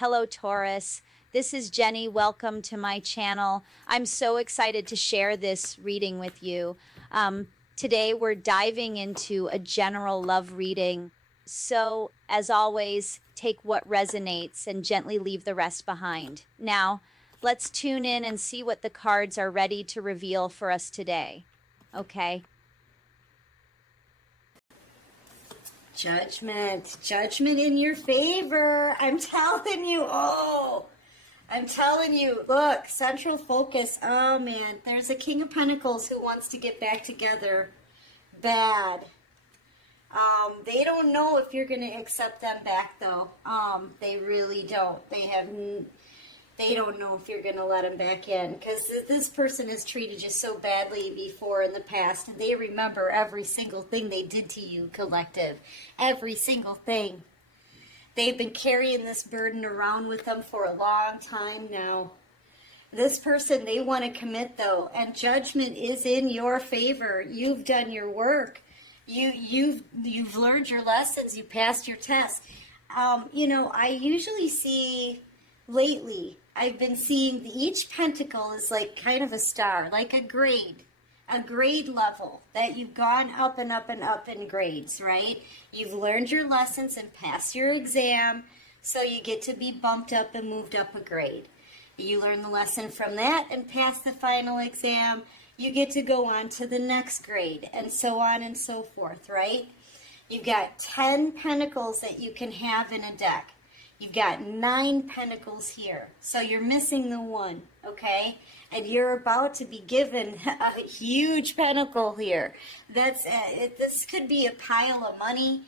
Hello, Taurus. This is Jenny. Welcome to my channel. I'm so excited to share this reading with you. Today, we're diving into a general love reading. So, as always, take what resonates and gently leave the rest behind. Now, let's tune in and see what the cards are ready to reveal for us today. Okay? Judgment in your favor. I'm telling you. I'm telling you. Look, central focus. Oh man, there's a King of Pentacles who wants to get back together. Bad. They don't know if you're going to accept them back though. They really don't. They don't know if you're going to let them back in, because this person has treated you so badly before in the past, and they remember every single thing they did to you, collective. Every single thing. They've been carrying this burden around with them for a long time now. This person, they want to commit though, and judgment is in your favor. You've done your work. You've learned your lessons. You passed your test. I usually see lately, I've been seeing each pentacle is like kind of a star, like a grade level that you've gone up and up and up in grades, right? You've learned your lessons and passed your exam, so you get to be bumped up and moved up a grade. You learn the lesson from that and pass the final exam, you get to go on to the next grade, and so on and so forth, right? You've got 10 pentacles that you can have in a deck. You've got 9 pentacles here, so you're missing the one, okay? And you're about to be given a huge pentacle here. This could be a pile of money,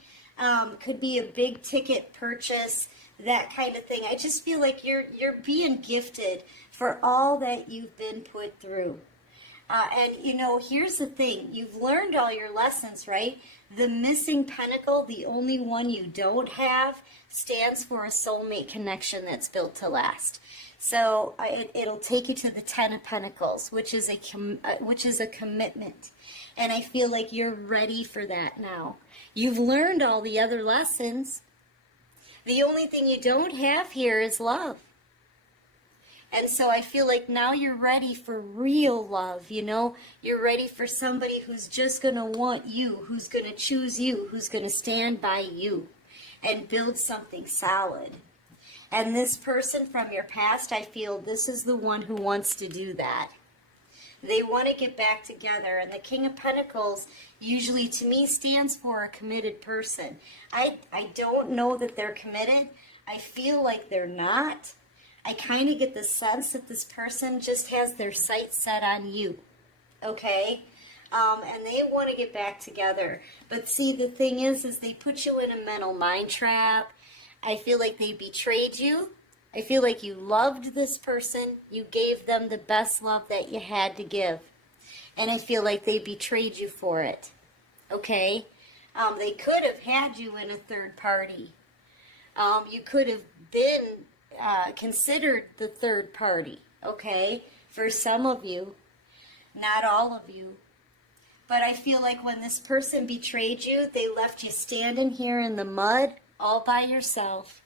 could be a big ticket purchase, that kind of thing. I just feel like you're being gifted for all that you've been put through. Here's the thing. You've learned all your lessons, right? The missing pentacle, the only one you don't have, stands for a soulmate connection that's built to last. So it'll take you to the 10 of Pentacles, which is a commitment. And I feel like you're ready for that now. You've learned all the other lessons. The only thing you don't have here is love. And so I feel like now you're ready for real love, You're ready for somebody who's just going to want you, who's going to choose you, who's going to stand by you and build something solid. And this person from your past, I feel this is the one who wants to do that. They want to get back together. And the King of Pentacles usually, to me, stands for a committed person. I don't know that they're committed. I feel like they're not. I kind of get the sense that this person just has their sights set on you, okay? And they want to get back together. But see, the thing is they put you in a mental mind trap. I feel like they betrayed you. I feel like you loved this person. You gave them the best love that you had to give. And I feel like they betrayed you for it, okay? They could have had you in a third party. You could have been considered the third party, okay? For some of you, not all of you. But I feel like when this person betrayed you, they left you standing here in the mud all by yourself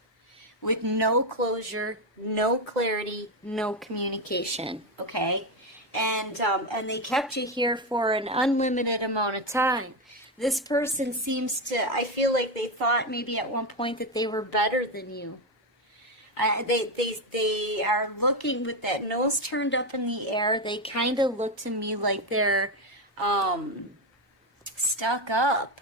with no closure, no clarity, no communication, okay? And they kept you here for an unlimited amount of time. This person seems to, I feel like they thought maybe at one point that they were better than you. They are looking with that nose turned up in the air. They kind of look to me like they're stuck up,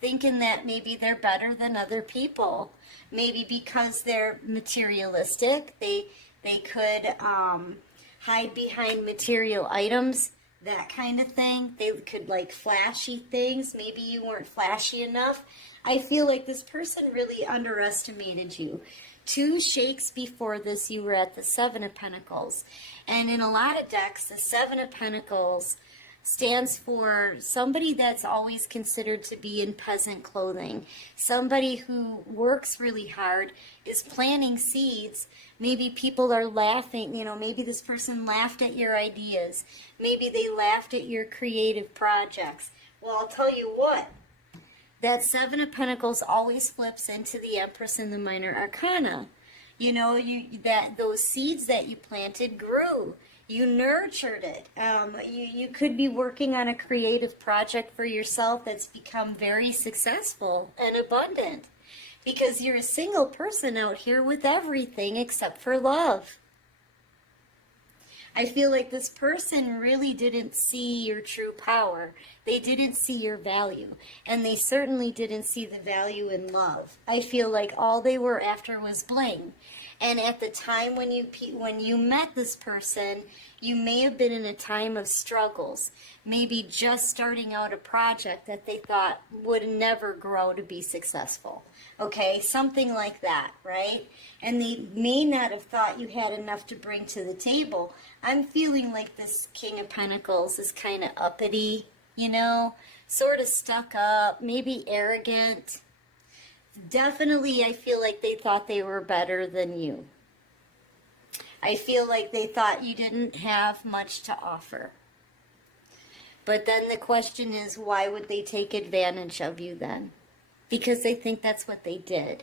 thinking that maybe they're better than other people. Maybe because they're materialistic, they could hide behind material items, that kind of thing. They could like flashy things. Maybe you weren't flashy enough. I feel like this person really underestimated you. 2 shakes before this, you were at the 7 of Pentacles. And in a lot of decks, the 7 of Pentacles stands for somebody that's always considered to be in peasant clothing. Somebody who works really hard, is planting seeds. Maybe people are laughing, maybe this person laughed at your ideas. Maybe they laughed at your creative projects. Well, I'll tell you what. That 7 of Pentacles always flips into the Empress in the Minor Arcana. You know, that those seeds that you planted grew. You nurtured it. You could be working on a creative project for yourself that's become very successful and abundant, because you're a single person out here with everything except for love. I feel like this person really didn't see your true power. They didn't see your value. And they certainly didn't see the value in love. I feel like all they were after was bling. And at the time when you met this person, you may have been in a time of struggles. Maybe just starting out a project that they thought would never grow to be successful. Okay, something like that, right? And they may not have thought you had enough to bring to the table. I'm feeling like this King of Pentacles is kind of uppity, you know, sort of stuck up, maybe arrogant. Definitely, I feel like they thought they were better than you. I feel like they thought you didn't have much to offer. But then the question is, why would they take advantage of you then? Because they think that's what they did.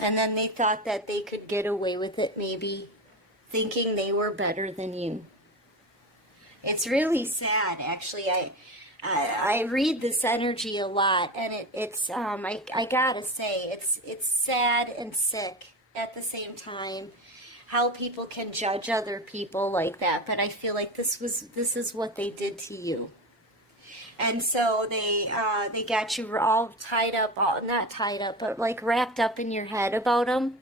And then they thought that they could get away with it, maybe, thinking they were better than you. It's really sad, actually. I read this energy a lot, and I gotta say, it's sad and sick at the same time, how people can judge other people like that. But I feel like this is what they did to you. And so they got you all tied up, not tied up, but like wrapped up in your head about them.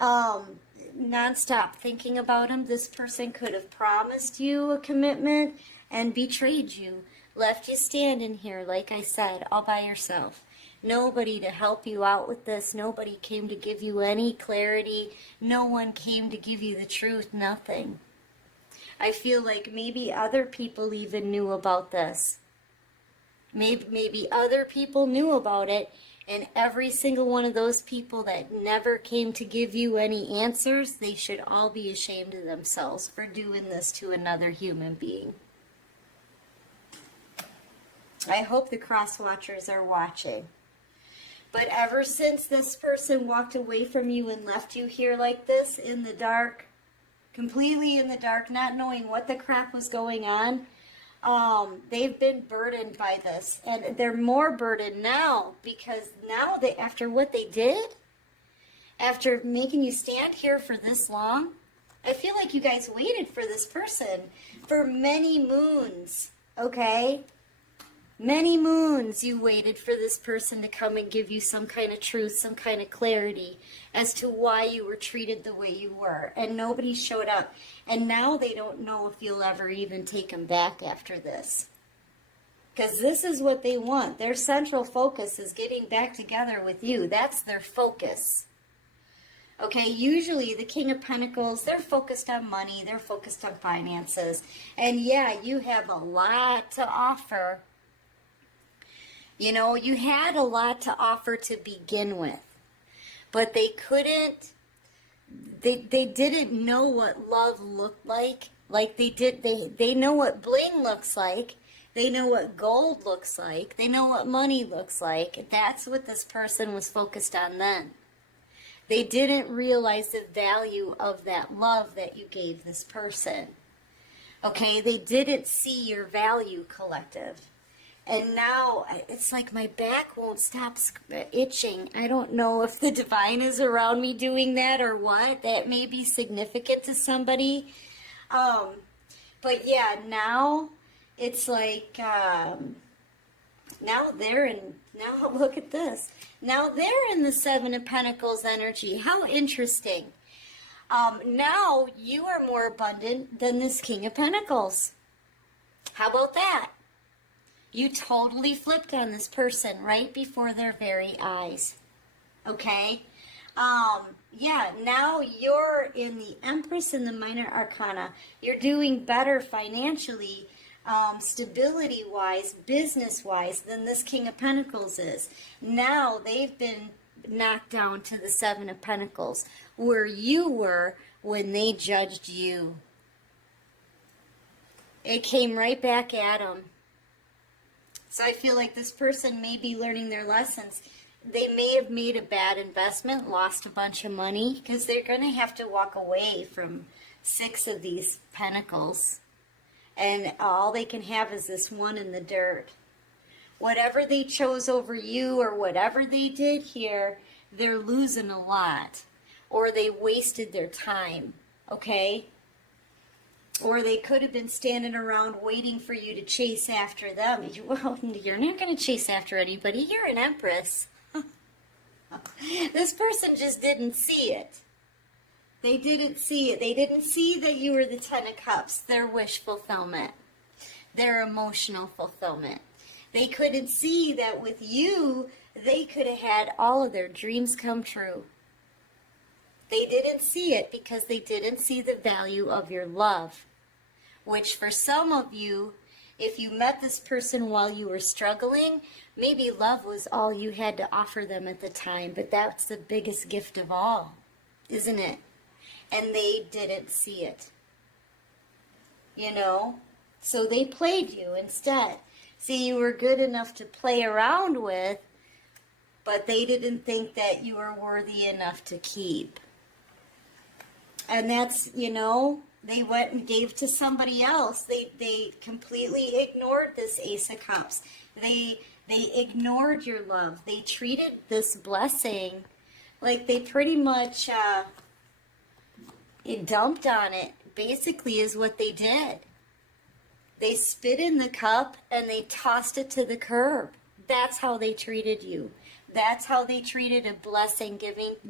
Nonstop thinking about them. This person could have promised you a commitment and betrayed you. Left you standing here, like I said, all by yourself. Nobody to help you out with this. Nobody came to give you any clarity. No one came to give you the truth. Nothing. I feel like maybe other people even knew about this. Maybe other people knew about it, and every single one of those people that never came to give you any answers, they should all be ashamed of themselves for doing this to another human being. I hope the cross watchers are watching. But ever since this person walked away from you and left you here like this, in the dark, completely in the dark, not knowing what the crap was going on, they've been burdened by this, and they're more burdened now, because now after what they did, after making you stand here for this long, I feel like you guys waited for this person for many moons, okay? Many moons you waited for this person to come and give you some kind of truth, some kind of clarity as to why you were treated the way you were. And nobody showed up. And now they don't know if you'll ever even take them back after this. Because this is what they want. Their central focus is getting back together with you. That's their focus. Okay, usually the King of Pentacles, they're focused on money. They're focused on finances. And yeah, you have a lot to offer. You know, you had a lot to offer to begin with, but they couldn't, they didn't know what love looked like they know what bling looks like, they know what gold looks like, they know what money looks like. That's what this person was focused on then. They didn't realize the value of that love that you gave this person. Okay, they didn't see your value, collective. And now, it's like my back won't stop itching. I don't know if the divine is around me doing that or what. That may be significant to somebody. But yeah, now it's like, now look at this. Now they're in the Seven of Pentacles energy. How interesting. Now you are more abundant than this King of Pentacles. How about that? You totally flipped on this person right before their very eyes. Okay? Yeah, now you're in the Empress and the Minor Arcana. You're doing better financially, stability-wise, business-wise than this King of Pentacles is. Now they've been knocked down to the Seven of Pentacles, where you were when they judged you. It came right back at them. So I feel like this person may be learning their lessons. they may have made a bad investment, lost a bunch of money, because they're going to have to walk away from 6 of these pentacles. And all they can have is this one in the dirt. Whatever they chose over you or whatever they did here, they're losing a lot. Or they wasted their time, okay? Or they could have been standing around waiting for you to chase after them. Well, you're not going to chase after anybody. You're an empress. This person just didn't see it. They didn't see it. They didn't see that you were the 10 of Cups, their wish fulfillment, their emotional fulfillment. They couldn't see that with you, they could have had all of their dreams come true. They didn't see it because they didn't see the value of your love, which for some of you, if you met this person while you were struggling, maybe love was all you had to offer them at the time, but that's the biggest gift of all, isn't it? And they didn't see it, you know? So they played you instead. See, you were good enough to play around with, but they didn't think that you were worthy enough to keep. And that's, you know, they went and gave to somebody else. They completely ignored this Ace of Cups. They ignored your love. They treated this blessing like they pretty much dumped on it, basically, is what they did. They spit in the cup and they tossed it to the curb. That's how they treated you. That's how they treated a blessing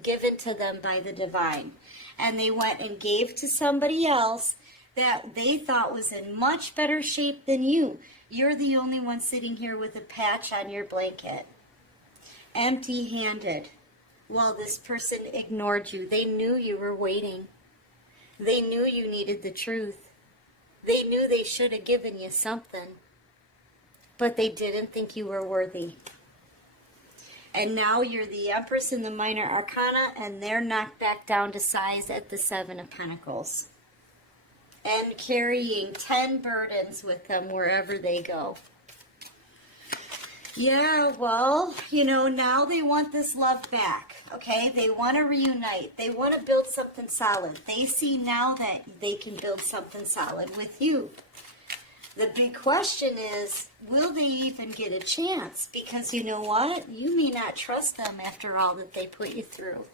given to them by the divine. And they went and gave to somebody else that they thought was in much better shape than you. You're the only one sitting here with a patch on your blanket, empty-handed, while this person ignored you. They knew you were waiting. They knew you needed the truth. They knew they should have given you something, but they didn't think you were worthy. And now you're the Empress in the Minor Arcana, and they're knocked back down to size at the 7 of Pentacles. And carrying 10 burdens with them wherever they go. Yeah, well, you know, now they want this love back, okay? They want to reunite. They want to build something solid. They see now that they can build something solid with you. The big question is, will they even get a chance? Because you know what? You may not trust them after all that they put you through.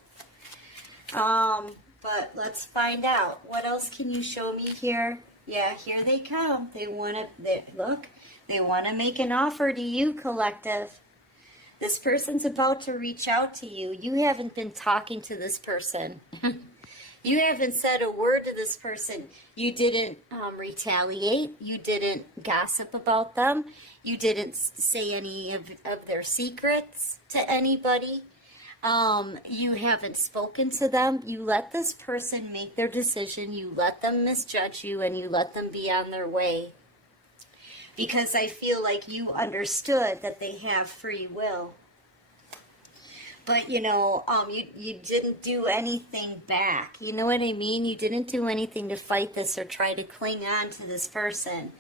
But let's find out. What else can you show me here? Yeah, here they come. They want to, look, they want to make an offer to you, collective. This person's about to reach out to you. You haven't been talking to this person. You haven't said a word to this person. You didn't retaliate. You didn't gossip about them. You didn't say any of their secrets to anybody. You haven't spoken to them. You let this person make their decision. You let them misjudge you, and you let them be on their way. Because I feel like you understood that they have free will. But, you know, you didn't do anything back. You know what I mean? You didn't do anything to fight this or try to cling on to this person.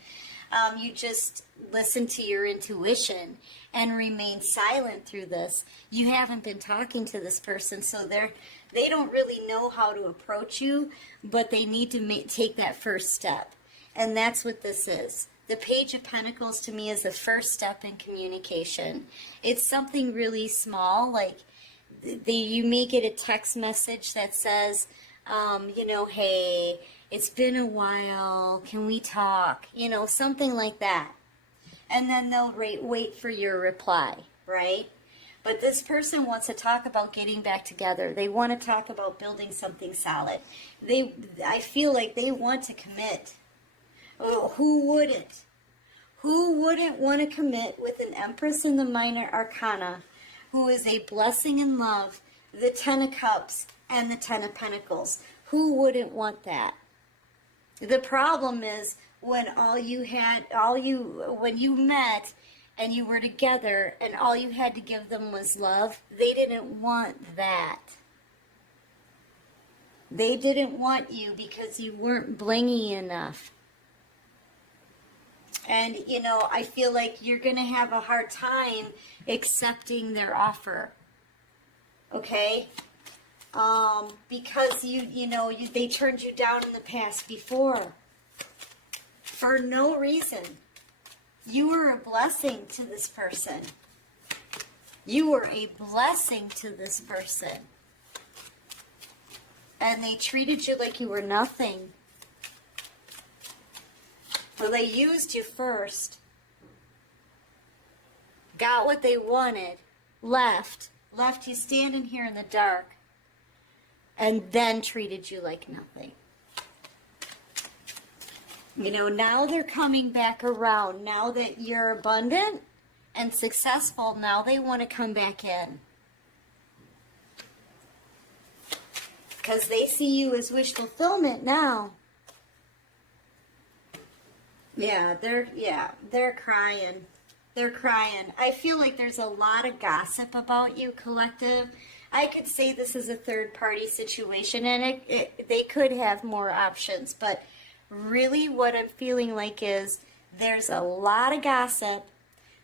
You just listened to your intuition and remained silent through this. You haven't been talking to this person, so they don't really know how to approach you, but they need to take that first step. And that's what this is. The Page of Pentacles to me is the first step in communication. It's something really small, like you may get a text message that says, you know, hey, it's been a while, can we talk? You know, something like that. And then they'll wait for your reply, right? But this person wants to talk about getting back together. They want to talk about building something solid. I feel like they want to commit. Oh, who wouldn't? Who wouldn't want to commit with an Empress in the Minor Arcana, who is a blessing in love, the 10 of Cups, and the 10 of Pentacles? Who wouldn't want that? The problem is when when you met and you were together and all you had to give them was love, they didn't want that. They didn't want you because you weren't blingy enough. And, you know, I feel like you're going to have a hard time accepting their offer. okay? Because they turned you down in the past before. For no reason. You were a blessing to this person. You were a blessing to this person. And they treated you like you were nothing. Well, they used you first. Got what they wanted. Left you standing here in the dark. And then treated you like nothing. Now they're coming back around. Now that you're abundant and successful, now they want to come back in. Because they see you as wish fulfillment now. Yeah, they're crying. They're crying. I feel like there's a lot of gossip about you, collective. I could say this is a third-party situation, and they could have more options, but really what I'm feeling like is there's a lot of gossip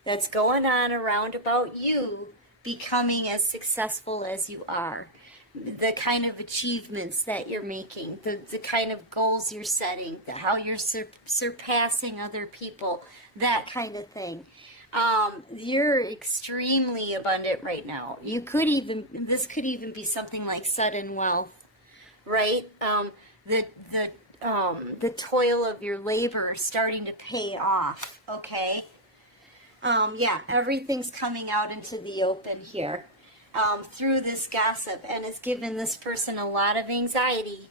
that's going on around about you becoming as successful as you are. The kind of achievements that you're making, the kind of goals you're setting, how you're surpassing other people, that kind of thing. You're extremely abundant right now. This could even be something like sudden wealth, right? The toil of your labor starting to pay off, okay? Everything's coming out into the open here through this gossip, and it's given this person a lot of anxiety.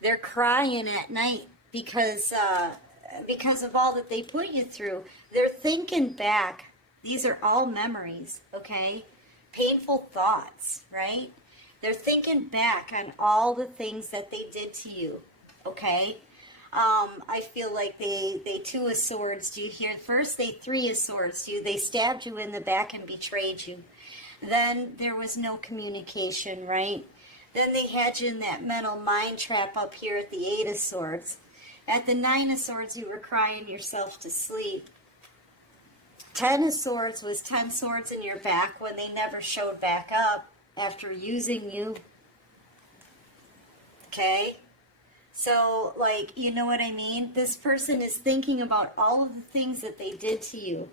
They're crying at night because of all that they put you through. They're thinking back. These are all memories, okay? Painful thoughts, right? They're thinking back on all the things that they did to you, okay? I feel like they Two of Swords do you hear? First, they Three of Swords do you. They stabbed you in the back and betrayed you. Then there was no communication, right? Then they had you in that mental mind trap up here at the Eight of Swords. At the Nine of Swords, you were crying yourself to sleep. 10 of Swords was 10 swords in your back when they never showed back up after using you. Okay? So, you know what I mean? This person is thinking about all of the things that they did to you.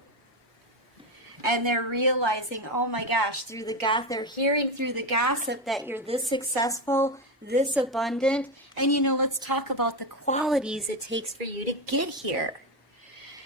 And they're realizing, oh my gosh, they're hearing through the gossip that you're this successful, this abundant. And let's talk about the qualities it takes for you to get here.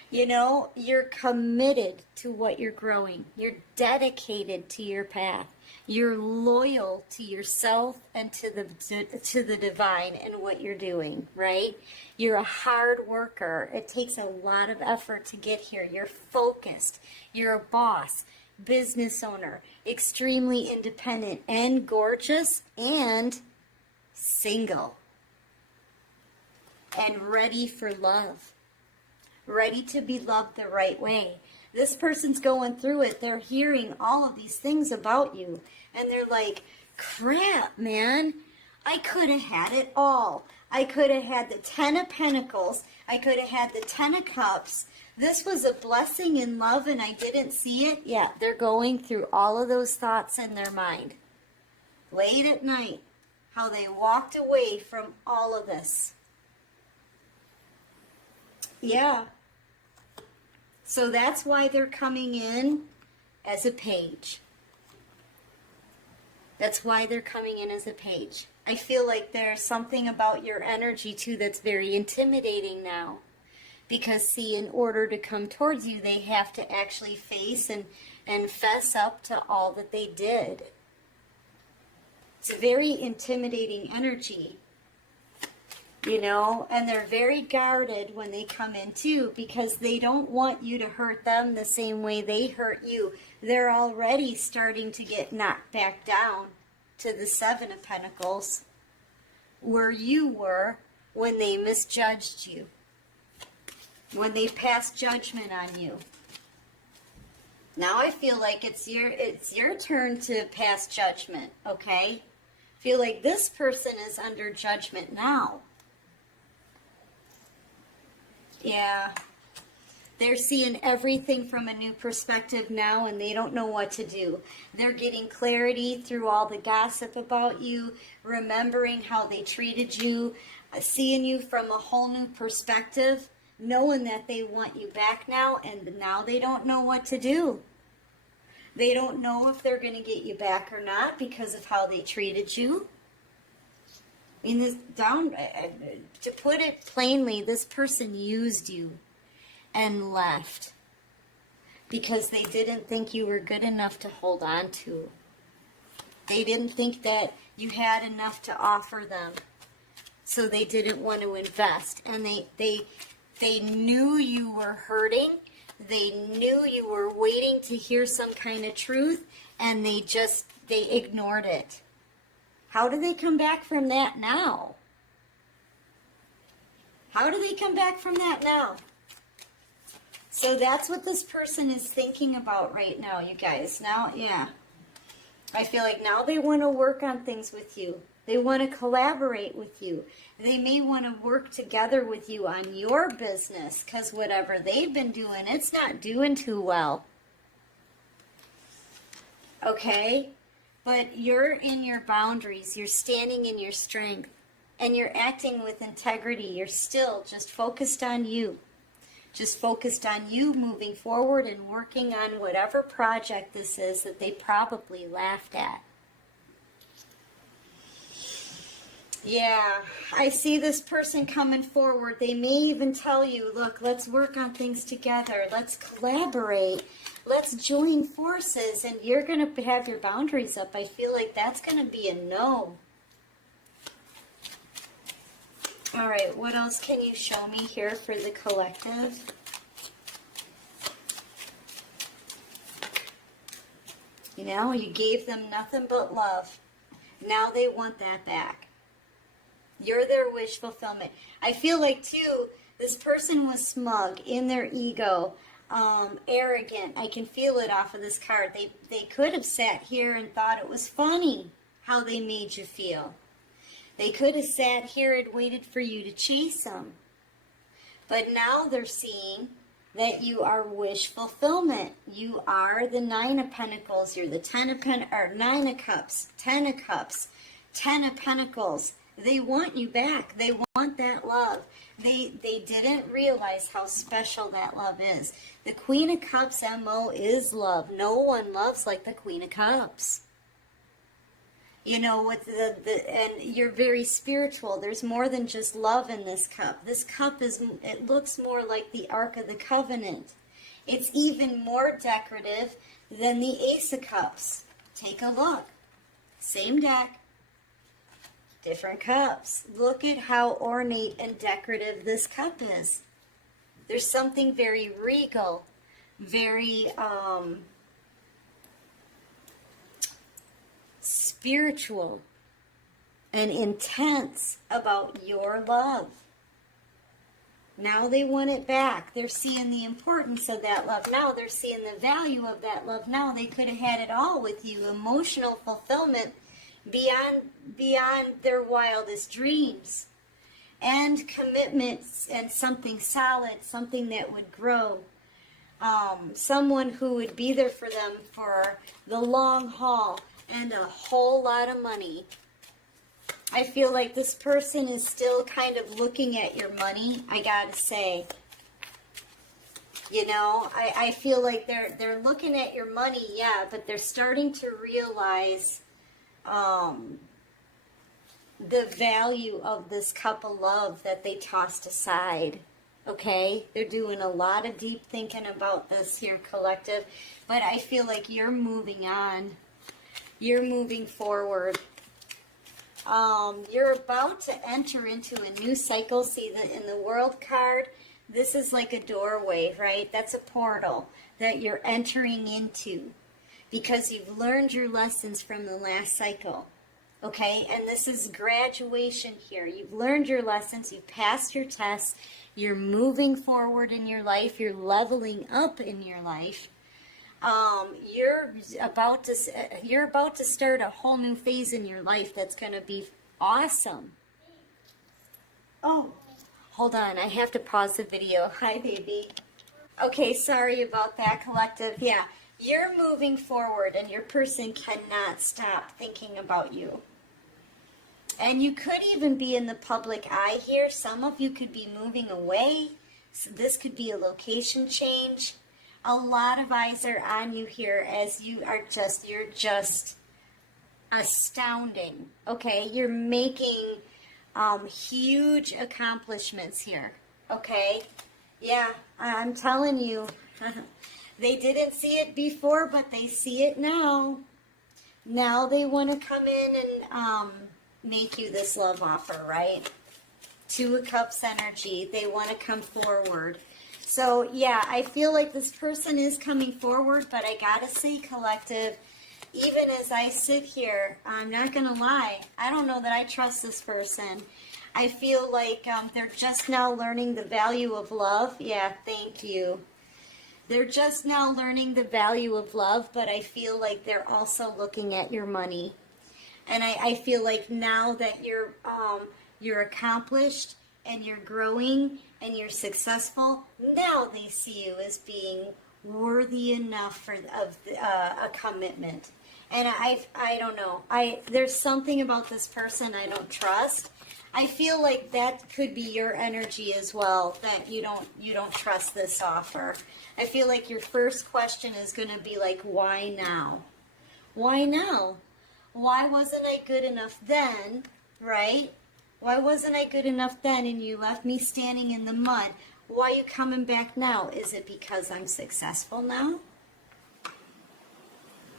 You're committed to what you're growing. You're dedicated to your path. You're loyal to yourself and to the divine and what you're doing, right? You're a hard worker. It takes a lot of effort to get here. You're focused. You're a boss, business owner, extremely independent and gorgeous and single and ready for love. Ready to be loved the right way. This person's going through it. They're hearing all of these things about you. And they're like, crap, man. I could have had it all. I could have had the 10 of Pentacles. I could have had the 10 of Cups. This was a blessing in love and I didn't see it. Yeah, they're going through all of those thoughts in their mind. Late at night, how they walked away from all of this. Yeah. So that's why they're coming in as a page. That's why they're coming in as a page. I feel like there's something about your energy, too, that's very intimidating now. Because, see, in order to come towards you, they have to actually face and fess up to all that they did. It's a very intimidating energy. And they're very guarded when they come in too, because they don't want you to hurt them the same way they hurt you. They're already starting to get knocked back down to the 7 of Pentacles, where you were when they misjudged you, when they passed judgment on you. Now I feel like it's your turn to pass judgment, okay? I feel like this person is under judgment now. Yeah, They're seeing everything from a new perspective now, and they don't know what to do. They're getting clarity through all the gossip about you, remembering how they treated you, seeing you from a whole new perspective, knowing that they want you back now, and now they don't know what to do. They don't know if they're going to get you back or not because of how they treated you. In this to put it plainly, this person used you and left because they didn't think you were good enough to hold on to. They didn't think that you had enough to offer them, so they didn't want to invest. And they knew you were hurting. They knew you were waiting to hear some kind of truth, and they ignored it. How do they come back from that now? How do they come back from that now? So that's what this person is thinking about right now, you guys. Now, yeah. I feel like now they want to work on things with you. They want to collaborate with you. They may want to work together with you on your business because whatever they've been doing, it's not doing too well. Okay? But you're in your boundaries. You're standing in your strength. And you're acting with integrity. You're still just focused on you. Just focused on you moving forward and working on whatever project this is that they probably laughed at. Yeah, I see this person coming forward. They may even tell you, look, let's work on things together. Let's collaborate. Let's join forces. And you're going to have your boundaries up. I feel like that's going to be a no. All right, what else can you show me here for the collective? You know, you gave them nothing but love. Now they want that back. You're their wish fulfillment. I feel like, too, this person was smug in their ego, arrogant. I can feel it off of this card. They could have sat here and thought it was funny how they made you feel. They could have sat here and waited for you to chase them. But now they're seeing that you are wish fulfillment. You are the Nine of Pentacles. You're the Nine of Cups, Ten of Cups, Ten of Pentacles. They want you back. They want that love. They didn't realize how special that love is. The Queen of Cups MO is love. No one loves like the Queen of Cups. You know, with and you're very spiritual. There's more than just love in this cup. This cup it looks more like the Ark of the Covenant. It's even more decorative than the Ace of Cups. Take a look. Same deck, different cups. Look at how ornate and decorative this cup is. There's something very regal, very spiritual and intense about your love. Now they want it back. They're seeing the importance of that love now. They're seeing the value of that love now. They could have had it all with you. Emotional fulfillment beyond their wildest dreams. And commitments and something solid, something that would grow. Someone who would be there for them for the long haul. And a whole lot of money. I feel like this person is still kind of looking at your money, I gotta say. You know, I feel like they're looking at your money, yeah, but they're starting to realize the value of this cup of love that they tossed aside. Okay? They're doing a lot of deep thinking about this here, collective. But I feel like you're moving on. You're moving forward. You're about to enter into a new cycle. See, in the World card, this is like a doorway, right? That's a portal that you're entering into because you've learned your lessons from the last cycle. Okay? And this is graduation here. You've learned your lessons. You've passed your tests. You're moving forward in your life. You're leveling up in your life. You're about to start a whole new phase in your life that's going to be awesome. Oh, hold on. I have to pause the video. Hi, baby. Okay, sorry about that, collective. Yeah, you're moving forward and your person cannot stop thinking about you. And you could even be in the public eye here. Some of you could be moving away. So this could be a location change. A lot of eyes are on you here as you're just astounding. Okay, you're making huge accomplishments here. Okay, yeah, I'm telling you, they didn't see it before, but they see it now. Now they want to come in and make you this love offer, right? Two of Cups energy. They want to come forward. So, yeah, I feel like this person is coming forward, but I gotta say, collective, even as I sit here, I'm not gonna lie, I don't know that I trust this person. I feel like they're just now learning the value of love. Yeah, thank you. They're just now learning the value of love, but I feel like they're also looking at your money. And I feel like now that you're accomplished and you're growing and you're successful, now they see you as being worthy enough of a commitment. And I don't know. There's something about this person I don't trust. I feel like that could be your energy as well, that you don't trust this offer. I feel like your first question is going to be like, why now? Why now? Why wasn't I good enough then, right? Why wasn't I good enough then and you left me standing in the mud? Why are you coming back now? Is it because I'm successful now?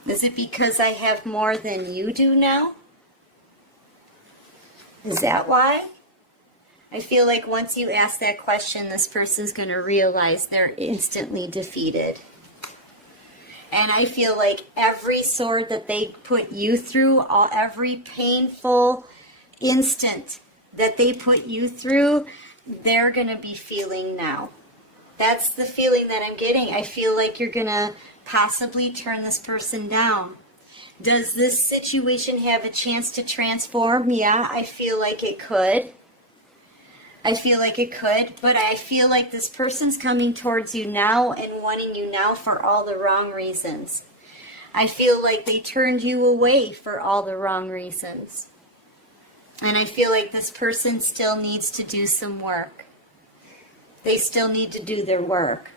Is it because I have more than you do now? Is that why? I feel like once you ask that question, this person's going to realize they're instantly defeated. And I feel like every sword that they put you through, every painful instant that they put you through, they're going to be feeling now. That's the feeling that I'm getting. I feel like you're going to possibly turn this person down. Does this situation have a chance to transform? Yeah, I feel like it could. I feel like it could, but I feel like this person's coming towards you now and wanting you now for all the wrong reasons. I feel like they turned you away for all the wrong reasons. And I feel like this person still needs to do some work. They still need to do their work.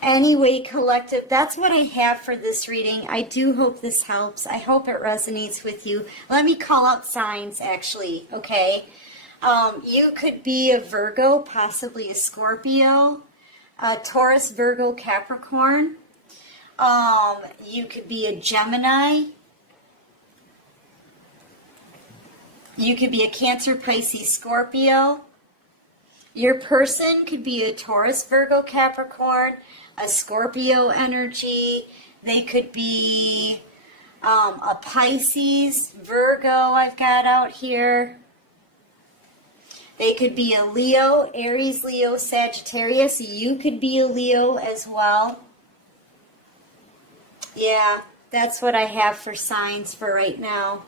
Anyway, collective, that's what I have for this reading. I do hope this helps. I hope it resonates with you. Let me call out signs, actually, okay? You could be a Virgo, possibly a Scorpio, a Taurus, Virgo, Capricorn. You could be a Gemini. You could be a Cancer, Pisces, Scorpio. Your person could be a Taurus, Virgo, Capricorn, a Scorpio energy. They could be a Pisces, Virgo I've got out here. They could be a Leo, Aries, Leo, Sagittarius. You could be a Leo as well. Yeah, that's what I have for signs for right now.